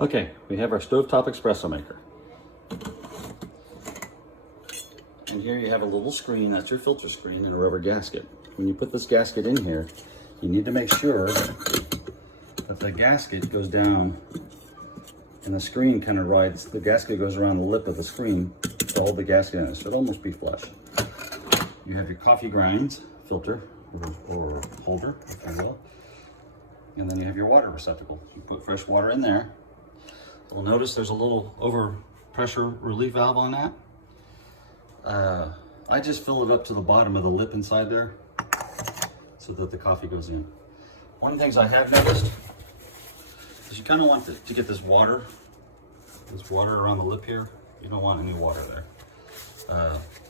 Okay, we have our stovetop espresso maker. And here you have a little screen, that's your filter screen, and a rubber gasket. When you put this gasket in here, you need to make sure that the gasket goes down and the screen kind of rides, the gasket goes around the lip of the screen to hold the gasket in it, so it'll almost be flush. You have your coffee grinds filter, or holder, if you will. And then you have your water receptacle. You put fresh water in there. You'll notice there's a little overpressure relief valve on that. I just fill it up to the bottom of the lip inside there so that the coffee goes in. One of the things I have noticed is you kind of want to get this water around the lip here. You don't want any water there.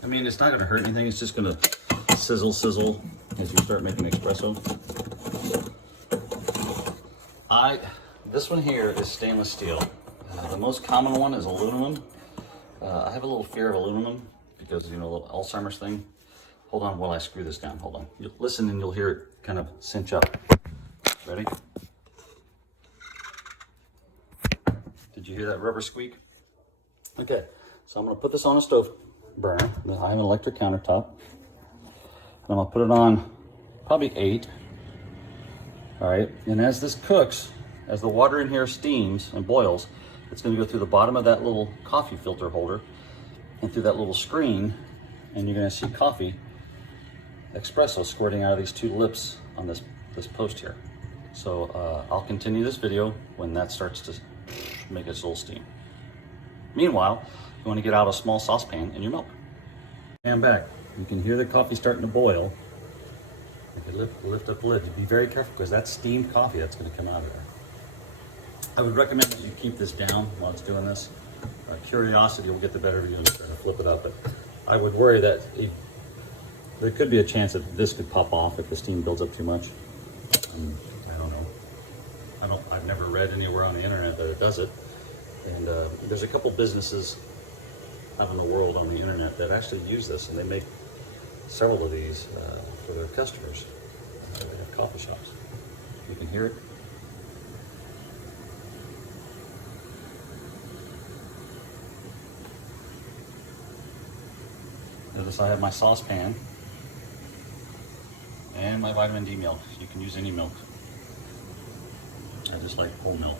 I mean, it's not going to hurt anything. It's just going to sizzle as you start making espresso. This one here is stainless steel. The most common one is aluminum. I have a little fear of aluminum because, you know, a little Alzheimer's thing. Hold on while I screw this down. Hold on. You listen and you'll hear it kind of cinch up. Ready? Did you hear that rubber squeak? Okay, so I'm going to put this on a stove burner. I have an electric countertop. And I'm going to put it on probably 8. All right, and as this cooks, as the water in here steams and boils, it's going to go through the bottom of that little coffee filter holder and through that little screen, and you're going to see coffee, espresso, squirting out of these 2 lips on this post here. So I'll continue this video when that starts to make its little steam. Meanwhile, you want to get out a small saucepan and your milk. And back. You can hear the coffee starting to boil. Okay, lift up the lid. Be very careful because that's steamed coffee that's going to come out of there. I would recommend that you keep this down while it's doing this. Curiosity will get the better of you and try to flip it up. But I would worry that there could be a chance that this could pop off if the steam builds up too much. I don't know. I've never read anywhere on the internet that it does it. And there's a couple businesses out in the world on the internet that actually use this, and they make several of these for their customers. They have coffee shops. You can hear it. Notice I have my saucepan and my vitamin D milk. You can use any milk. I just like whole milk.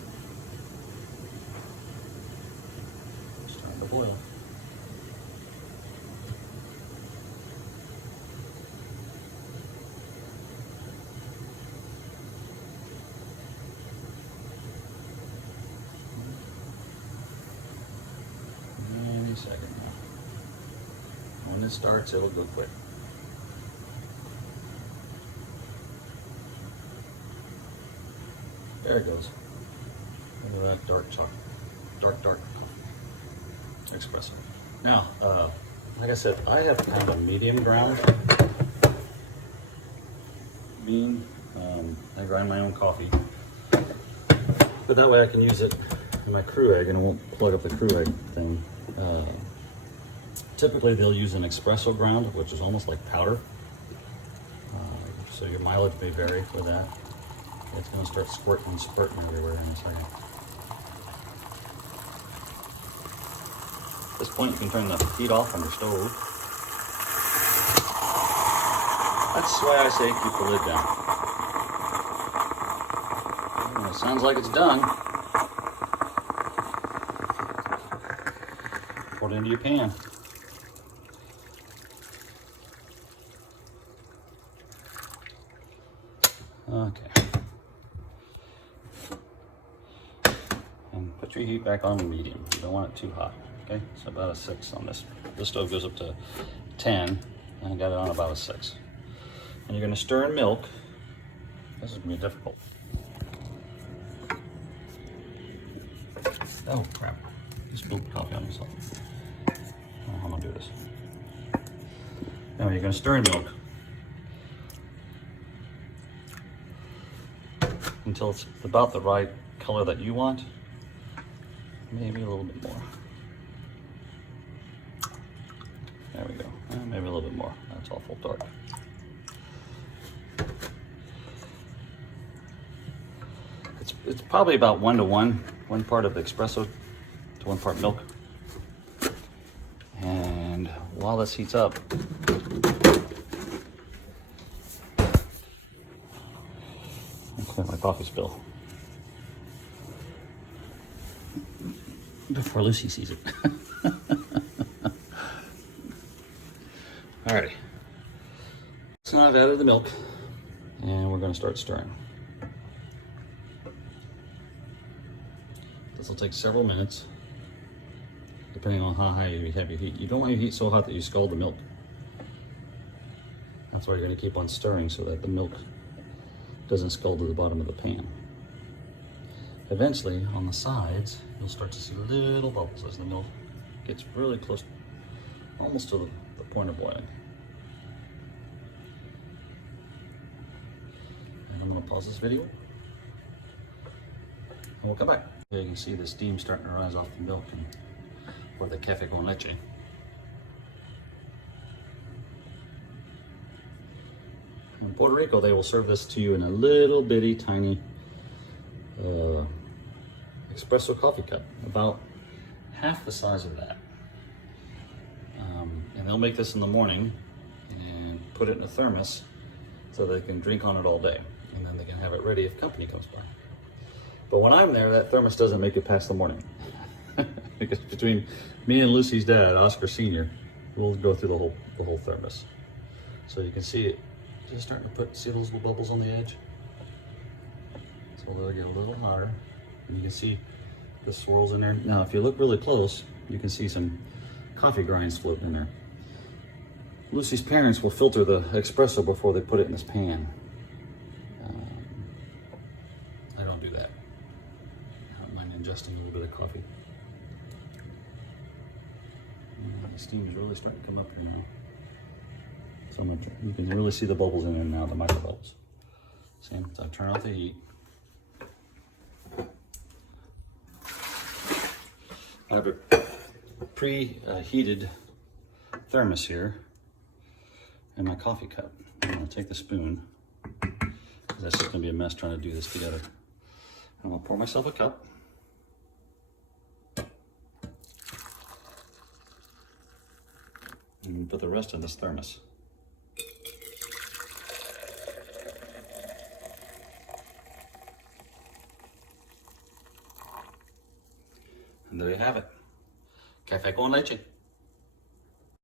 It's starting to boil. Any second now. When it starts, it'll go quick. There it goes. Look at that dark chocolate. Dark espresso. Now, like I said, I have kind of a medium ground bean. I grind my own coffee. But that way I can use it in my crew egg and it won't plug up the crew egg thing. Typically they'll use an espresso ground, which is almost like powder. So your mileage may vary with that. It's going to start squirting and spurting everywhere in a second. At this point you can turn the heat off on your stove. That's why I say keep the lid down. It sounds like it's done. Pour it into your pan. Okay. And put your heat back on medium. You don't want it too hot. Okay, so about a 6 on this. This stove goes up to 10, and I got it on about a 6. And you're going to stir in milk. This is going to be difficult. Oh crap! I spilled coffee on myself. Oh, I'm going to do this. Now you're going to stir in milk until it's about the right color that you want. Maybe a little bit more. There we go. Maybe a little bit more. That's awful dark. It's probably about 1 to 1 1 part of the espresso to 1 part milk. And while this heats up, I'll clear my coffee spill before Lucy sees it. Alrighty. So now I've added the milk and we're going to start stirring. This will take several minutes depending on how high you have your heat. You don't want your heat so hot that you scald the milk. That's why you're going to keep on stirring so that the milk doesn't scald to the bottom of the pan. Eventually, on the sides, you'll start to see little bubbles as the milk gets really close, almost to the point of boiling. And I'm going to pause this video, and we'll come back. Here you can see the steam starting to rise off the milk or the Cafe Con Leche. In Puerto Rico, they will serve this to you in a little bitty tiny espresso coffee cup, about half the size of that. And they'll make this in the morning and put it in a thermos so they can drink on it all day. And then they can have it ready if company comes by. But when I'm there, that thermos doesn't make it past the morning. Because between me and Lucy's dad, Oscar Sr., we'll go through the whole thermos. So you can see it just starting to see those little bubbles on the edge. So they'll get a little hotter. And you can see the swirls in there. Now, if you look really close, you can see some coffee grinds floating in there. Lucy's parents will filter the espresso before they put it in this pan. I don't do that. I don't mind ingesting a little bit of coffee. The steam is really starting to come up here now. So you can really see the bubbles in there now, the micro bubbles. See, so I turn off the heat. I have a preheated thermos here and my coffee cup. I'm going to take the spoon, because that's just going to be a mess trying to do this together. I'm going to pour myself a cup. And put the rest in this thermos. And there you have it. Café Con Leche.